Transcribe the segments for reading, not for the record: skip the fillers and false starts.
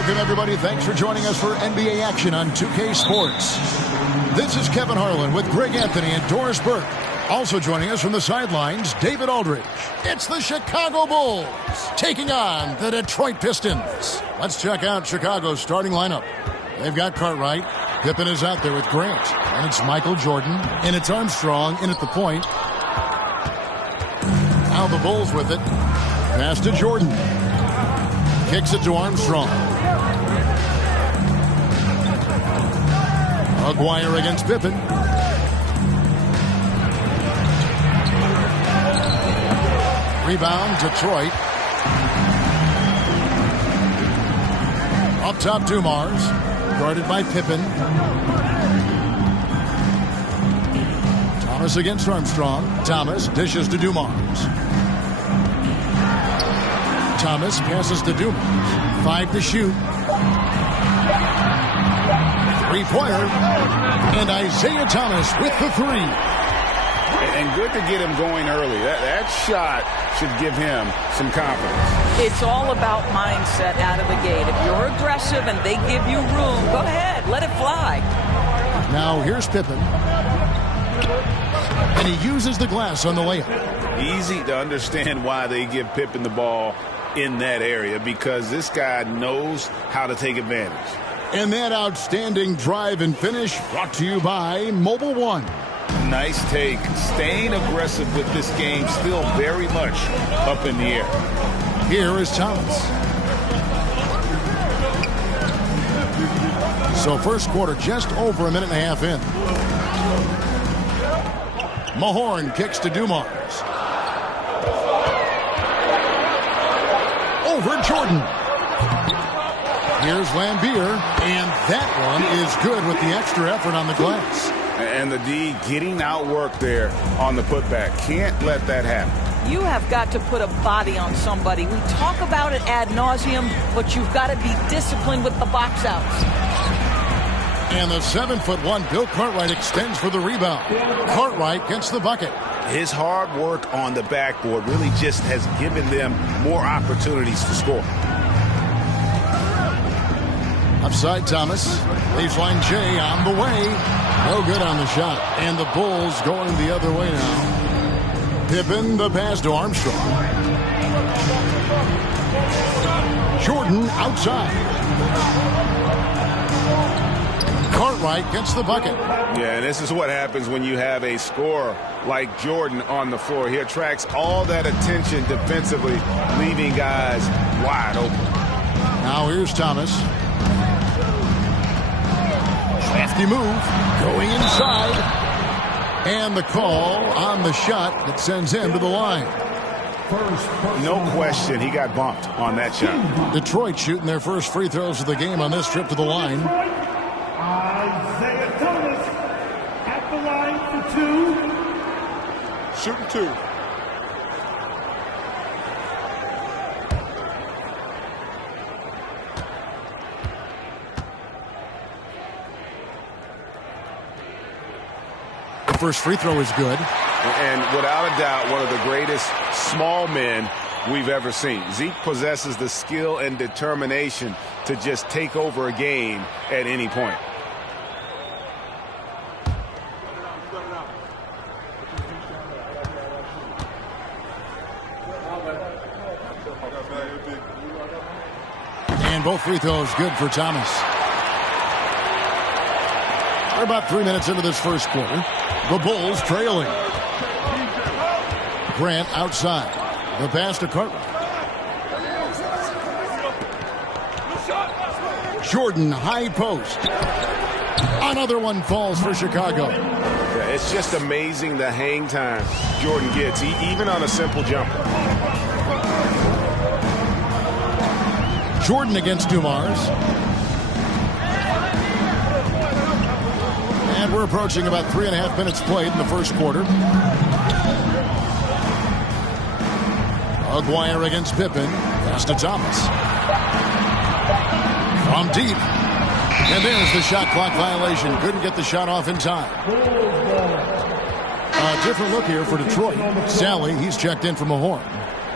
Welcome, everybody. Thanks for joining us for NBA action on 2K Sports. This is Kevin Harlan with Greg Anthony and Doris Burke. Also joining us from the sidelines, David Aldridge. It's the Chicago Bulls taking on the Detroit Pistons. Let's check out Chicago's starting lineup. They've got Cartwright. Pippen is out there with Grant. And it's Michael Jordan. And it's Armstrong in at the point. Now the Bulls with it. Pass to Jordan. Kicks it to Armstrong. Aguirre against Pippen. Rebound, Detroit. Up top, Dumars. Guarded by Pippen. Thomas against Armstrong. Thomas dishes to Dumars. Thomas passes to Dumars. 5 to shoot. Three-pointer. And Isiah Thomas with the three. And good to get him going early. That shot should give him some confidence. It's all about mindset out of the gate. If you're aggressive and they give you room, go ahead. Let it fly. Now here's Pippen. And he uses the glass on the layup. Easy to understand why they give Pippen the ball in that area, because this guy knows how to take advantage. And that outstanding drive and finish brought to you by Mobile One. Nice take. Staying aggressive with this game, still very much up in the air. Here is Thomas. So first quarter just over a minute and a half in. Mahorn kicks to Dumars. Over Jordan. Here's Laimbeer, and that one is good with the extra effort on the glass. And the D getting outworked there on the putback. Can't let that happen. You have got to put a body on somebody. We talk about it ad nauseum, but you've got to be disciplined with the box outs. And the 7'1" Bill Cartwright extends for the rebound. Cartwright gets the bucket. His hard work on the backboard really just has given them more opportunities to score. Upside Thomas. Baseline J on the way. No good on the shot. And the Bulls going the other way now. Pippen, the pass to Armstrong. Jordan outside. Cartwright gets the bucket. Yeah, and this is what happens when you have a scorer like Jordan on the floor. He attracts all that attention defensively, leaving guys wide open. Now here's Thomas. Crafty move, going inside. And the call on the shot that sends him to the line. No question, he got bumped on that shot. Detroit shooting their first free throws of the game on this trip to the line. Isiah Thomas at the line for 2. Shooting 2. First free throw is good. And without a doubt, one of the greatest small men we've ever seen. Zeke possesses the skill and determination to just take over a game at any point. And both free throws good for Thomas. We're about 3 minutes into this first quarter. The Bulls trailing. Grant outside. The pass to Cartwright. Jordan, high post. Another one falls for Chicago. Yeah, it's just amazing the hang time Jordan gets, even on a simple jumper. Jordan against Dumars. And we're approaching about 3.5 minutes played in the first quarter. Aguirre against Pippen. Pass to Thomas. From deep. And there's the shot clock violation. Couldn't get the shot off in time. A different look here for Detroit. Sally, he's checked in for Mahorn.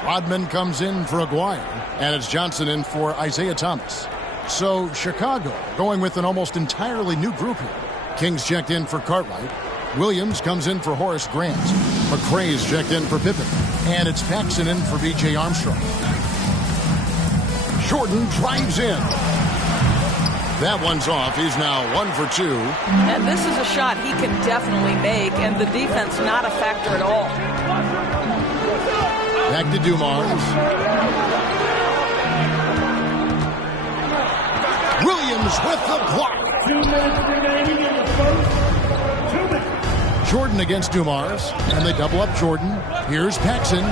Rodman comes in for Aguirre. And it's Johnson in for Isiah Thomas. So Chicago going with an almost entirely new group here. King's checked in for Cartwright. Williams comes in for Horace Grant. McRae's checked in for Pippen. And it's Paxson in for B.J. Armstrong. Jordan drives in. That one's off. He's now 1 for 2. And this is a shot he can definitely make, and the defense not a factor at all. Back to Dumars. Williams with the block. 2 minutes remaining in the first. 2 minutes. Jordan against Dumars, and they double up Jordan. Here's Paxson.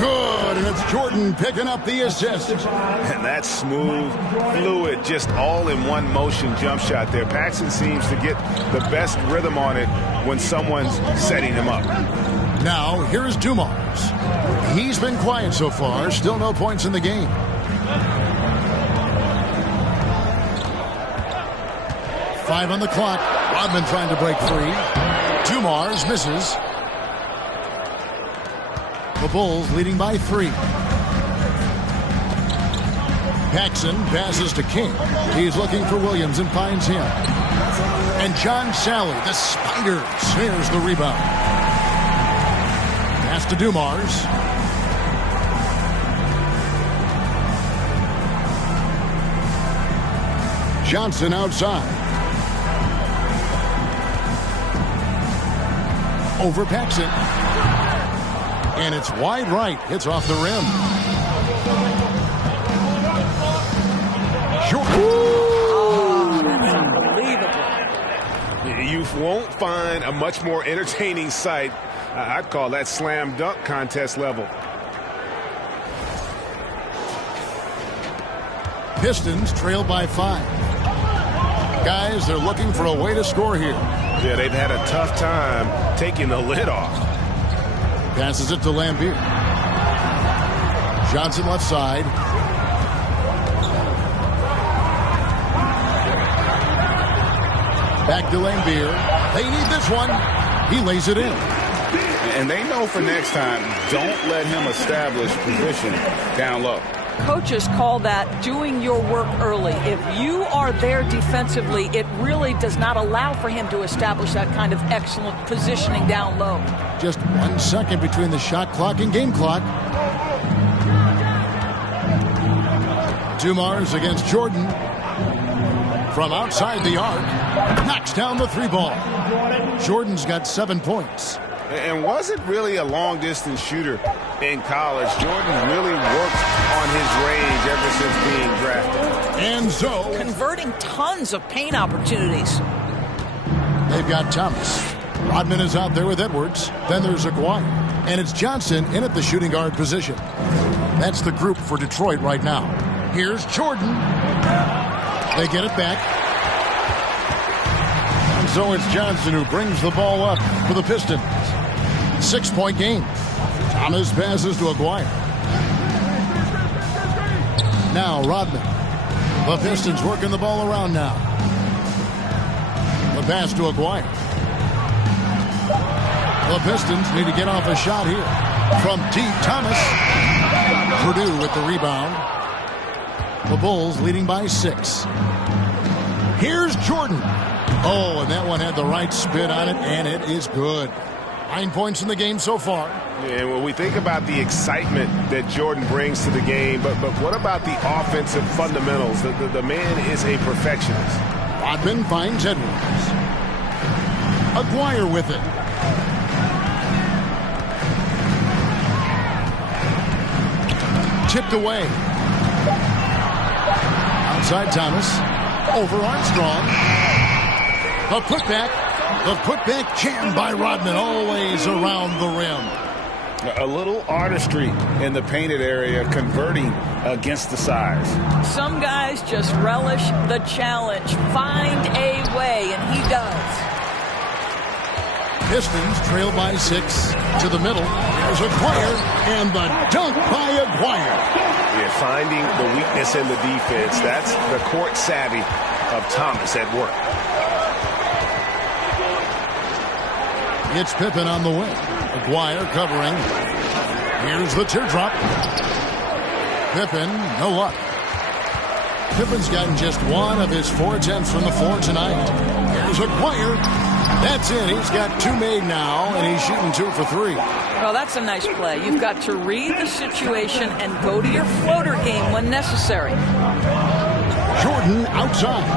Good, and it's Jordan picking up the assist. And that smooth, fluid, just all-in-one motion jump shot there. Paxson seems to get the best rhythm on it when someone's setting him up. Now, here's Dumars. He's been quiet so far. Still no points in the game. Five on the clock. Rodman trying to break free. Dumars misses. The Bulls leading by 3. Paxson passes to King. He's looking for Williams and finds him. And John Sally, the spider, snares the rebound. Pass to Dumars. Johnson outside. Over Paxson. And it's wide right. It's off the rim. Oh, that's unbelievable. You won't find a much more entertaining sight. I'd call that slam dunk contest level. Pistons trail by 5. Guys, they're looking for a way to score here. Yeah, they've had a tough time taking the lid off. Passes it to Laimbeer. Johnson left side. Back to Laimbeer. They need this one. He lays it in. And they know for next time, don't let him establish position down low. Coaches call that doing your work early. If you are there defensively, it really does not allow for him to establish that kind of excellent positioning down low. Just 1 second between the shot clock and game clock. Dumars against Jordan. From outside the arc. Knocks down the 3-ball. Jordan's got 7 points. And wasn't really a long-distance shooter in college. Jordan really worked on his range ever since being drafted. And so, converting tons of paint opportunities. They've got Thomas. Rodman is out there with Edwards. Then there's Aguirre. And it's Johnson in at the shooting guard position. That's the group for Detroit right now. Here's Jordan. They get it back. And so it's Johnson who brings the ball up for the Pistons. 6-point game. Thomas passes to Aguirre. Now Rodman. The Pistons working the ball around now. The pass to Aguirre. The Pistons need to get off a shot here. From deep, Thomas. Purdue with the rebound. The Bulls leading by 6. Here's Jordan. Oh, and that one had the right spin on it, and it is good. 9 points in the game so far. And when we think about the excitement that Jordan brings to the game, but what about the offensive fundamentals? The man is a perfectionist. Rodman finds Edwards. Aguirre with it. Tipped away. Outside Thomas. Over Armstrong. The putback. The putback jammed by Rodman, always around the rim. A little artistry in the painted area, converting against the size. Some guys just relish the challenge. Find a way, and he does. Pistons trail by 6 to the middle. There's Aguirre, and the dunk by Aguirre. Yeah, finding the weakness in the defense. That's the court savvy of Thomas at work. It's Pippen on the wing. Aguirre covering. Here's the teardrop. Pippen, no luck. Pippen's gotten just 1 of his 4 attempts from the floor tonight. Here's Aguirre. That's it. He's got 2 made now, and he's shooting 2 for 3. Well, that's a nice play. You've got to read the situation and go to your floater game when necessary. Jordan outside.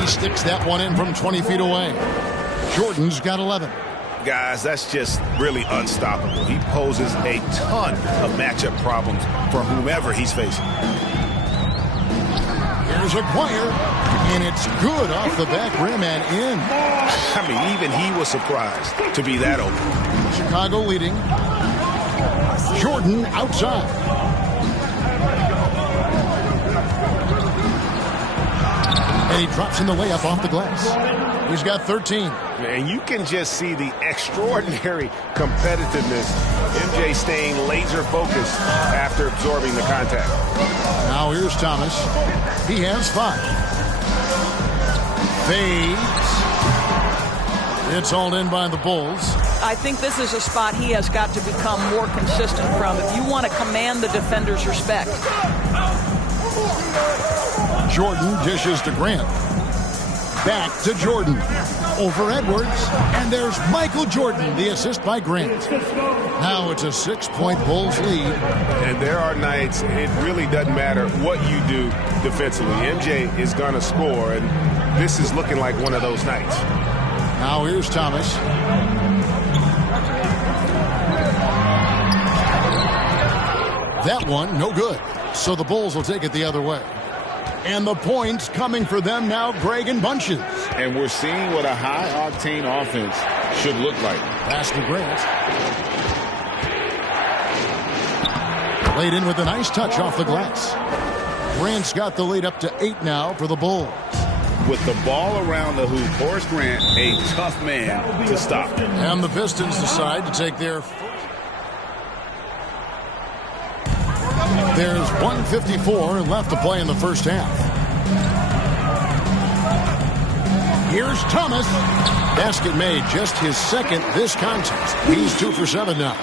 He sticks that one in from 20 feet away. Jordan's got 11. Guys, that's just really unstoppable. He poses a ton of matchup problems for whomever he's facing. Here's Aguirre, and it's good off the back rim and in. I mean, even he was surprised to be that open. Chicago leading. Jordan outside. And he drops in the layup off the glass. He's got 13. And you can just see the extraordinary competitiveness. MJ staying laser focused after absorbing the contact. Now here's Thomas. He has 5. Fades. It's hauled in by the Bulls. I think this is a spot he has got to become more consistent from if you want to command the defender's respect. Jordan dishes to Grant. Back to Jordan. Over Edwards. And there's Michael Jordan, the assist by Grant. Now it's a 6-point Bulls lead. And there are nights it really doesn't matter what you do defensively. MJ is going to score, and this is looking like one of those nights. Now here's Thomas. That one, no good. So the Bulls will take it the other way. And the points coming for them now, Greg, in bunches. And we're seeing what a high-octane offense should look like. Pass to Grant. Laid in with a nice touch off the glass. Grant's got the lead up to 8 now for the Bulls. With the ball around the hoop, Horace Grant, a tough man to stop. And the Pistons decide to take their... There's 1:54 left to play in the first half. Here's Thomas. Basket made, just his second this contest. He's 2 for 7 now.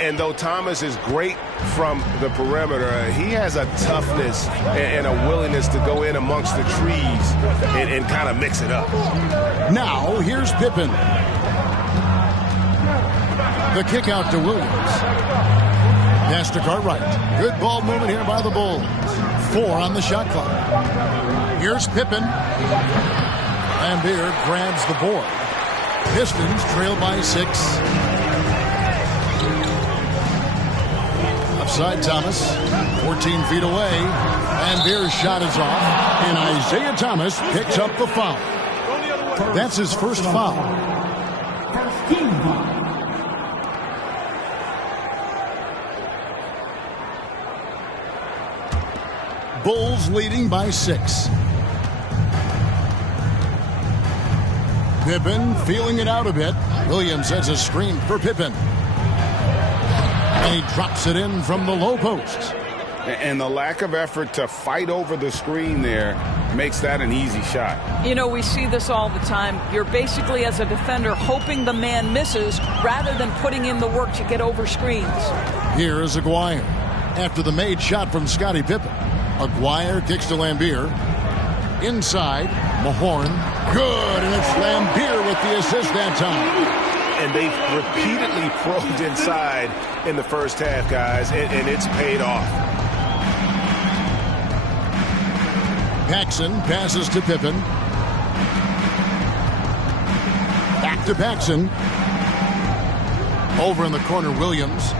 And though Thomas is great from the perimeter, he has a toughness and a willingness to go in amongst the trees and kind of mix it up. Now, here's Pippen. The kick out to Williams. Pass to Cartwright. Good ball movement here by the Bulls. 4 on the shot clock. Here's Pippen. Laimbeer grabs the board. Pistons trail by 6. Upside Thomas. 14 feet away. Laimbeer's shot is off. And Isiah Thomas picks up the foul. That's his first foul. First team foul. Bulls leading by 6. Pippen feeling it out a bit. Williams has a screen for Pippen. And he drops it in from the low post. And the lack of effort to fight over the screen there makes that an easy shot. You know, we see this all the time. You're basically, as a defender, hoping the man misses rather than putting in the work to get over screens. Here is Aguirre. After the made shot from Scottie Pippen. Aguirre kicks to Laimbeer. Inside, Mahorn. Good, and it's Laimbeer with the assist that time. And they've repeatedly probed inside in the first half, guys, and it's paid off. Paxson passes to Pippen. Back to Paxson. Over in the corner, Williams.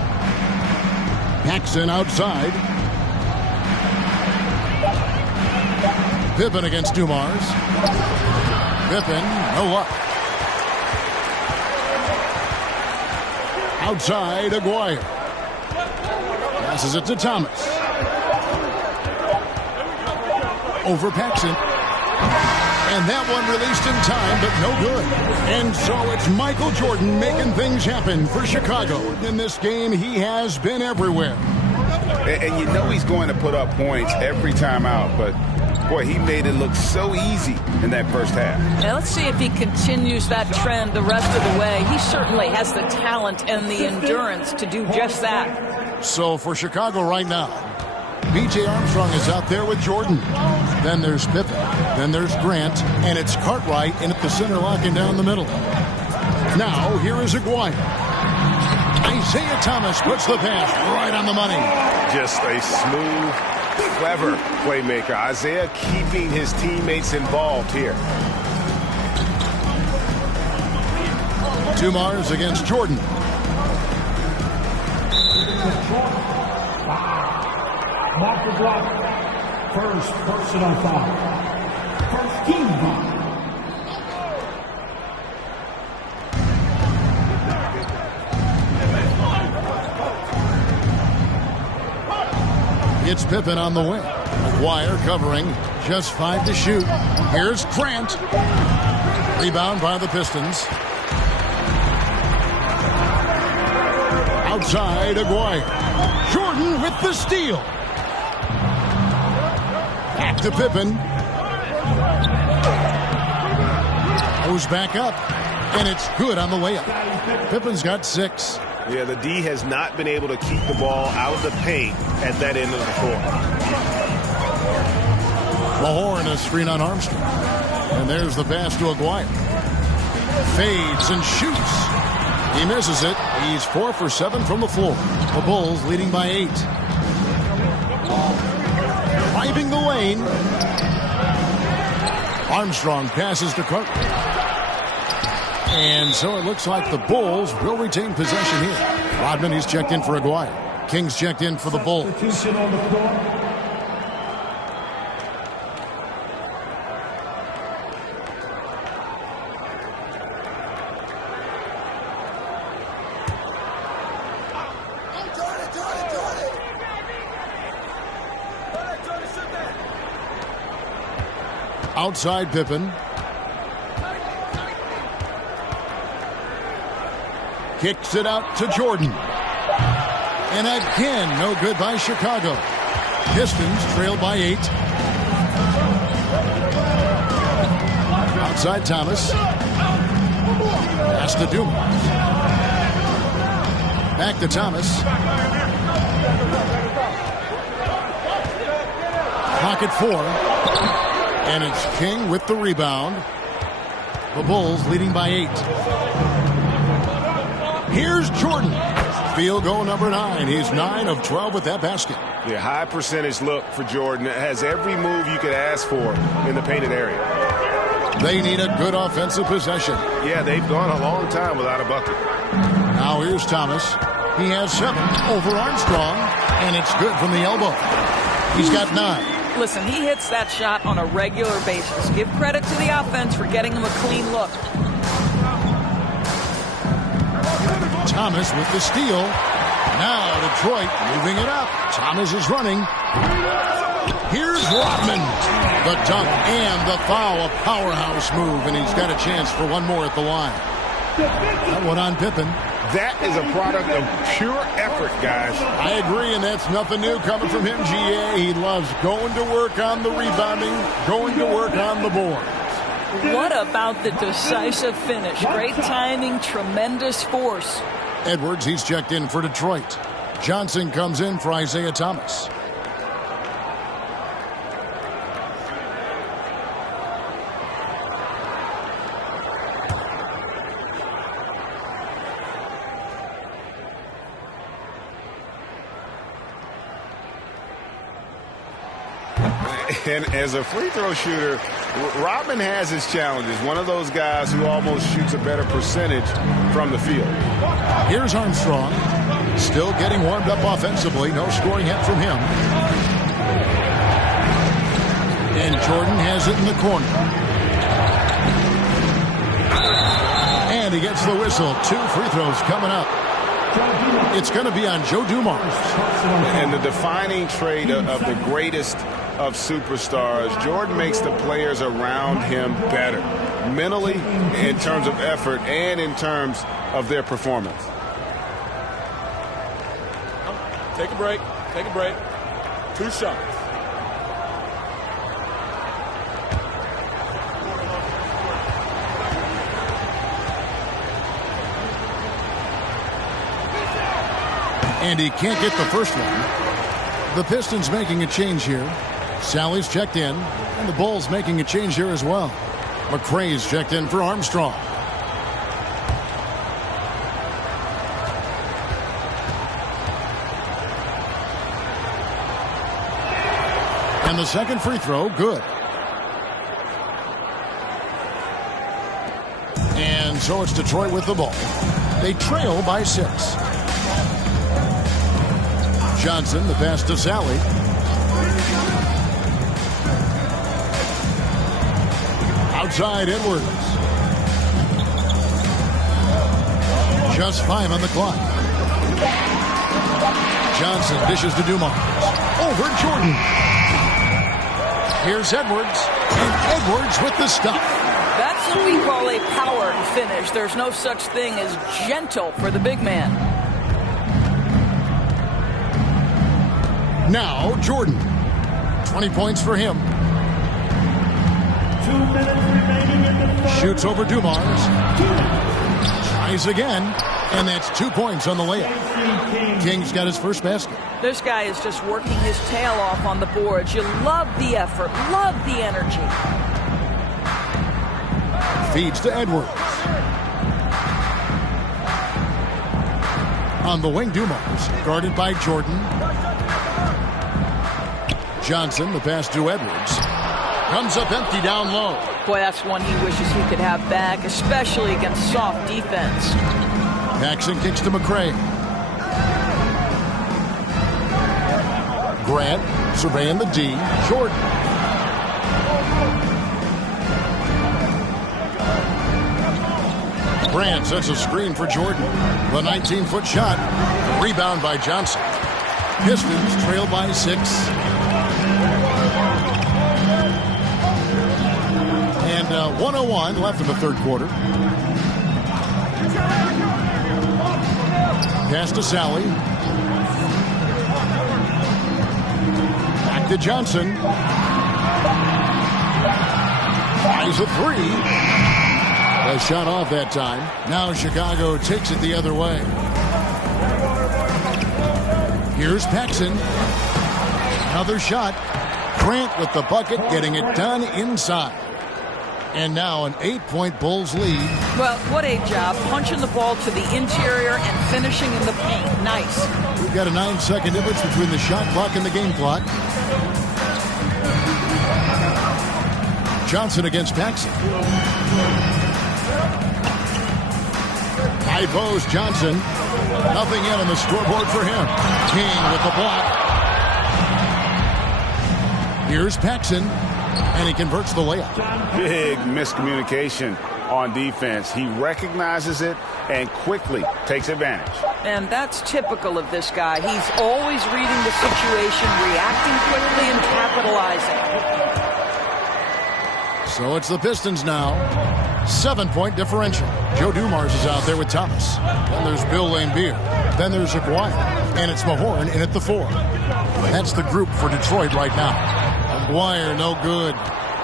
Paxson outside. Pippen against Dumars. Pippen, no luck. Outside, Aguirre. Passes it to Thomas. Over Paxson. And that one released in time, but no good. And so it's Michael Jordan making things happen for Chicago. In this game, he has been everywhere. And you know he's going to put up points every time out, but boy, he made it look so easy in that first half. Now let's see if he continues that trend the rest of the way. He certainly has the talent and the endurance to do just that. So for Chicago right now, B.J. Armstrong is out there with Jordan. Then there's Pippen. Then there's Grant. And it's Cartwright in at the center, locking down the middle. Now, here is Aguirre. Isiah Thomas puts the pass right on the money. Just a smooth, clever playmaker. Isiah keeping his teammates involved here. Dumars against Jordan. Mark the block. First personal foul. First team foul. It's Pippen on the wing. Aguirre covering. Just 5 to shoot. Here's Grant. Rebound by the Pistons. Outside, Aguirre. Jordan with the steal. Back to Pippen. Goes back up. And it's good on the way up. Pippen's got 6. Yeah, the D has not been able to keep the ball out of the paint at that end of the court. Mahorn, a screen on Armstrong. And there's the pass to Aguirre. Fades and shoots. He misses it. He's 4 for 7 from the floor. The Bulls leading by 8. Driving the lane. Armstrong passes to Cartwright. And so it looks like the Bulls will retain possession here. Rodman, he's checked in for Aguirre. King's checked in for the Bulls. Outside Pippen. Kicks it out to Jordan. And again, no good by Chicago. Pistons trail by 8. Outside Thomas. Pass to Dumars. Back to Thomas. Pocket 4. And it's King with the rebound. The Bulls leading by 8. Here's Jordan. Field goal number 9. He's 9 of 12 with that basket. Yeah, high percentage look for Jordan. It has every move you could ask for in the painted area. They need a good offensive possession. Yeah, they've gone a long time without a bucket. Now here's Thomas. He has 7 over Armstrong. And it's good from the elbow. He's got 9. Listen, he hits that shot on a regular basis. Give credit to the offense for getting him a clean look. Thomas with the steal. Now Detroit moving it up. Thomas is running. Here's Rodman. The dunk and the foul. A powerhouse move, and he's got a chance for one more at the line. That one on Pippen. That is a product of pure effort, guys. I agree, and that's nothing new coming from him, GA. He loves going to work on the rebounding, going to work on the board. What about the decisive finish? Great timing, tremendous force. Edwards, he's checked in for Detroit. Johnson comes in for Isiah Thomas. And as a free throw shooter, Rodman has his challenges. One of those guys who almost shoots a better percentage from the field. Here's Armstrong. Still getting warmed up offensively. No scoring yet from him. And Jordan has it in the corner. And he gets the whistle. 2 free throws coming up. It's going to be on Joe Dumars. And the defining trait of the greatest of superstars, Jordan makes the players around him better, mentally, in terms of effort, and in terms of their performance. Take a break. Take a break. 2 shots. And he can't get the first one. The Pistons making a change here. Sally's checked in, and the Bulls making a change here as well. McRae's checked in for Armstrong. And the second free throw, good. And so it's Detroit with the ball. They trail by 6. Johnson, the pass to Sally. Outside Edwards. Just 5 on the clock. Johnson dishes to Dumars. Over Jordan. Here's Edwards. And Edwards with the stuff. That's what we call a power finish. There's no such thing as gentle for the big man. Now Jordan. 20 points for him. 2 minutes remaining in the first. Shoots over Dumars. Tries again. And that's 2 points on the layup. King's got his first basket. This guy is just working his tail off on the boards. You love the effort, love the energy. Feeds to Edwards. On the wing, Dumars. Guarded by Jordan. Johnson, the pass to Edwards. Comes up empty down low. Boy, that's one he wishes he could have back, especially against soft defense. Paxson kicks to McRae. Grant surveying the D. Jordan. Grant sets a screen for Jordan. The 19-foot shot. Rebound by Johnson. Pistons trail by 6. And 1:01 left in the third quarter. Pass to Sally. Back to Johnson. Fires a 3. A shot off that time. Now Chicago takes it the other way. Here's Paxson. Another shot. Grant with the bucket, getting it done inside. And now an 8-point Bulls lead. Well, what a job. Punching the ball to the interior and finishing in the paint. Nice. We've got a 9-second difference between the shot clock and the game clock. Johnson against Paxson. High post, Johnson. Nothing yet on the scoreboard for him. King with the block. Here's Paxson. And he converts the layup. Big miscommunication on defense. He recognizes it and quickly takes advantage. And that's typical of this guy. He's always reading the situation, reacting quickly, and capitalizing. So it's the Pistons now. 7-point differential. Joe Dumars is out there with Thomas. Then there's Bill Laimbeer. Then there's Aguirre. And it's Mahorn in at the 4. That's the group for Detroit right now. Aguirre, no good.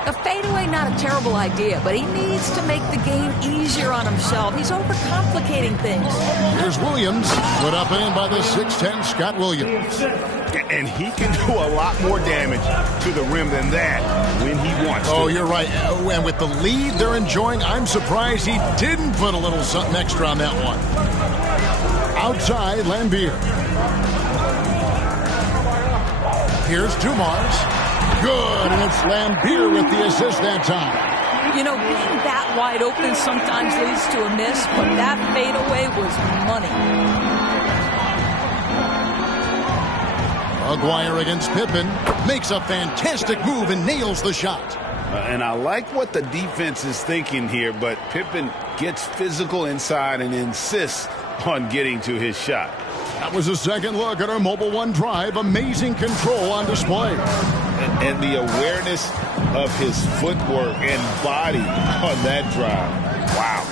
A fadeaway, not a terrible idea, but he needs to make the game easier on himself. He's overcomplicating things. Here's Williams, put up and in by the 6'10" Scott Williams. And he can do a lot more damage to the rim than that when he wants to. Oh, you're right. And with the lead they're enjoying, I'm surprised he didn't put a little something extra on that one. Outside, Laimbeer. Here's Dumars. Good, and it's Laimbeer with the assist that time. You know, being that wide open sometimes leads to a miss, but that fadeaway was money. Aguirre against Pippen. Makes a fantastic move and nails the shot. And I like what the defense is thinking here, but Pippen gets physical inside and insists on getting to his shot. That was a second look at our Mobile One drive. Amazing control on display. And the awareness of his footwork and body on that drive. Wow.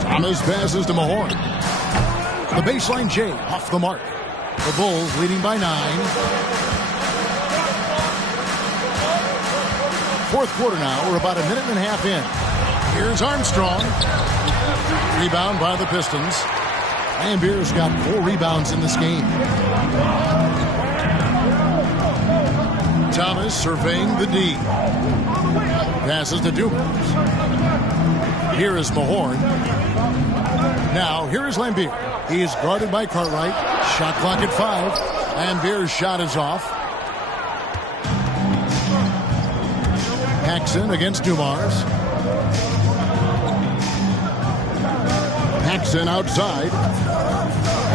Thomas passes to Mahorn. The baseline J off the mark. The Bulls leading by 9. Fourth quarter now. We're about a minute and a half in. Here's Armstrong. Rebound by the Pistons. Laimbeer's got 4 rebounds in this game. Thomas surveying the D. Passes to Dumars. Here is Mahorn. Now, here is Laimbeer. He is guarded by Cartwright. Shot clock at 5. Laimbeer's shot is off. Paxson against Dumars. Paxson outside.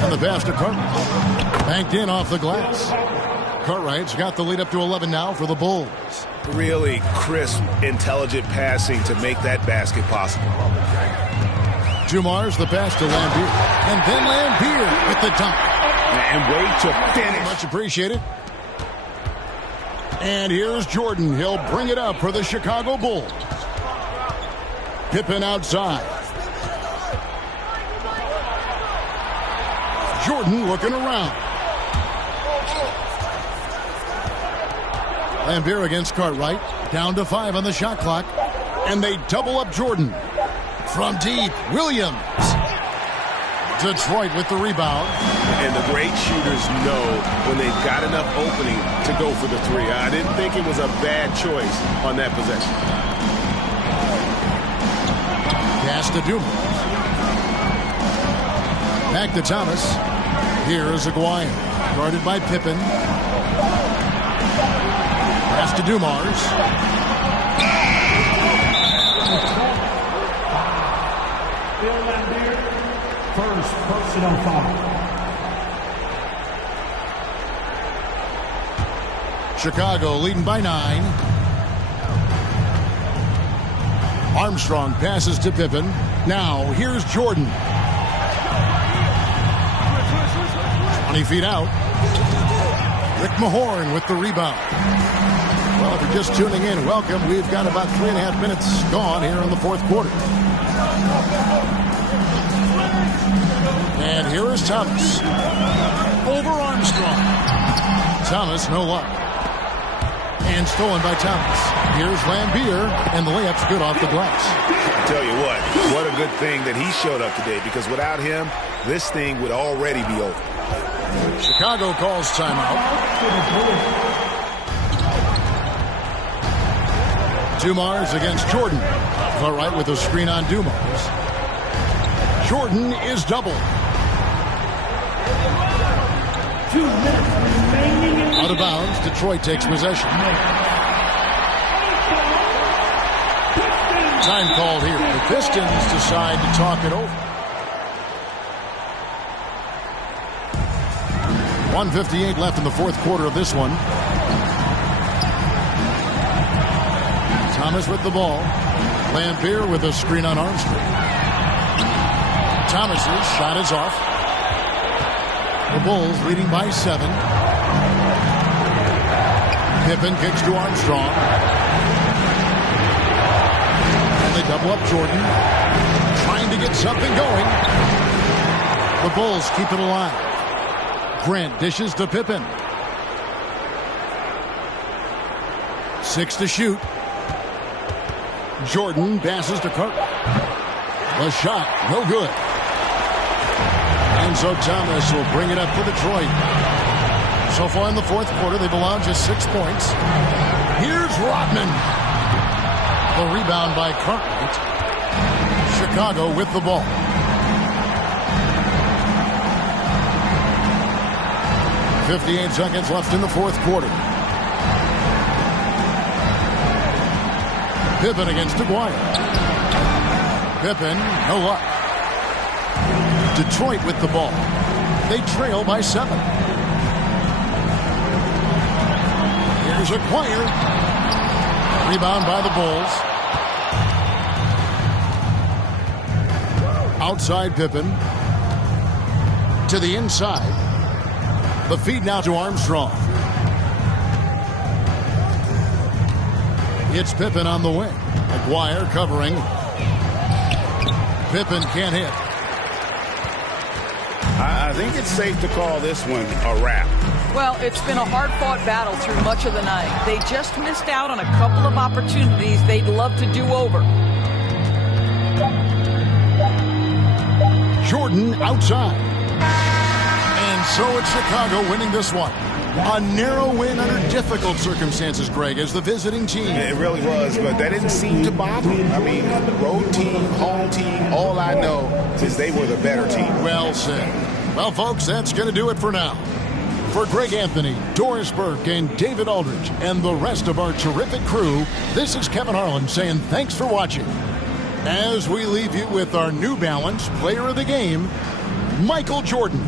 And the pass to Cartwright. Banked in off the glass. Cartwright's got the lead up to 11 now for the Bulls. Really crisp, intelligent passing to make that basket possible. Dumars, the pass to Laimbeer. And then Laimbeer with the dunk. And wait to finish. Much appreciated. And here's Jordan. He'll bring it up for the Chicago Bulls. Pippen outside. Jordan looking around. Laimbeer against Cartwright. Down to 5 on the shot clock. And they double up Jordan. From deep, Williams. Detroit with the rebound. And the great shooters know when they've got enough opening to go for the 3. I didn't think it was a bad choice on that possession. Pass to Dumars. Back to Thomas. Here is Aguirre. Guarded by Pippen. Pass to Dumars. First personal foul. Chicago leading by 9. Armstrong passes to Pippen. Now here's Jordan. 20 feet out. Rick Mahorn with the rebound. Well, if you're just tuning in, welcome. We've got about 3.5 minutes gone here in the fourth quarter. And here is Thomas. Over Armstrong. Thomas, no luck. And stolen by Thomas. Here's Laimbeer, and the layup's good off the glass. I tell you what a good thing that he showed up today, because without him, this thing would already be over. Chicago calls timeout. Dumars against Jordan. Cartwright with a screen on Dumars. Jordan is doubled. 2 minutes remaining. Out of bounds, Detroit takes possession. Time called here. The Pistons decide to talk it over. 1:58 left in the fourth quarter of this one. Thomas with the ball. Laimbeer with a screen on Armstrong. Thomas's shot is off. The Bulls leading by 7. Pippen kicks to Armstrong. And they double up Jordan. Trying to get something going. The Bulls keep it alive. Grant dishes to Pippen. 6 to shoot. Jordan passes to Cartwright. The shot, no good. And so Thomas will bring it up for Detroit. So far in the fourth quarter, they've allowed just 6 points. Here's Rodman. The rebound by Cartwright. Chicago with the ball. .58 seconds left in the fourth quarter. Pippen against Aguirre. Pippen, no luck. Detroit with the ball. They trail by 7. Here's Aguirre. Rebound by the Bulls. Outside Pippen. To the inside. The feed now to Armstrong. It's Pippen on the wing. Aguirre covering. Pippen can't hit. I think it's safe to call this one a wrap. Well, it's been a hard-fought battle through much of the night. They just missed out on a couple of opportunities they'd love to do over. Jordan outside. so it's Chicago winning this one. A narrow win under difficult circumstances, Greg, as the visiting team. It really was, but that didn't seem to bother them. I mean, road team, home team, all I know is they were the better team. Well said. Well, folks, that's going to do it for now. For Greg Anthony, Doris Burke, and David Aldridge, and the rest of our terrific crew, this is Kevin Harlan saying thanks for watching. As we leave you with our New Balance Player of the Game, Michael Jordan.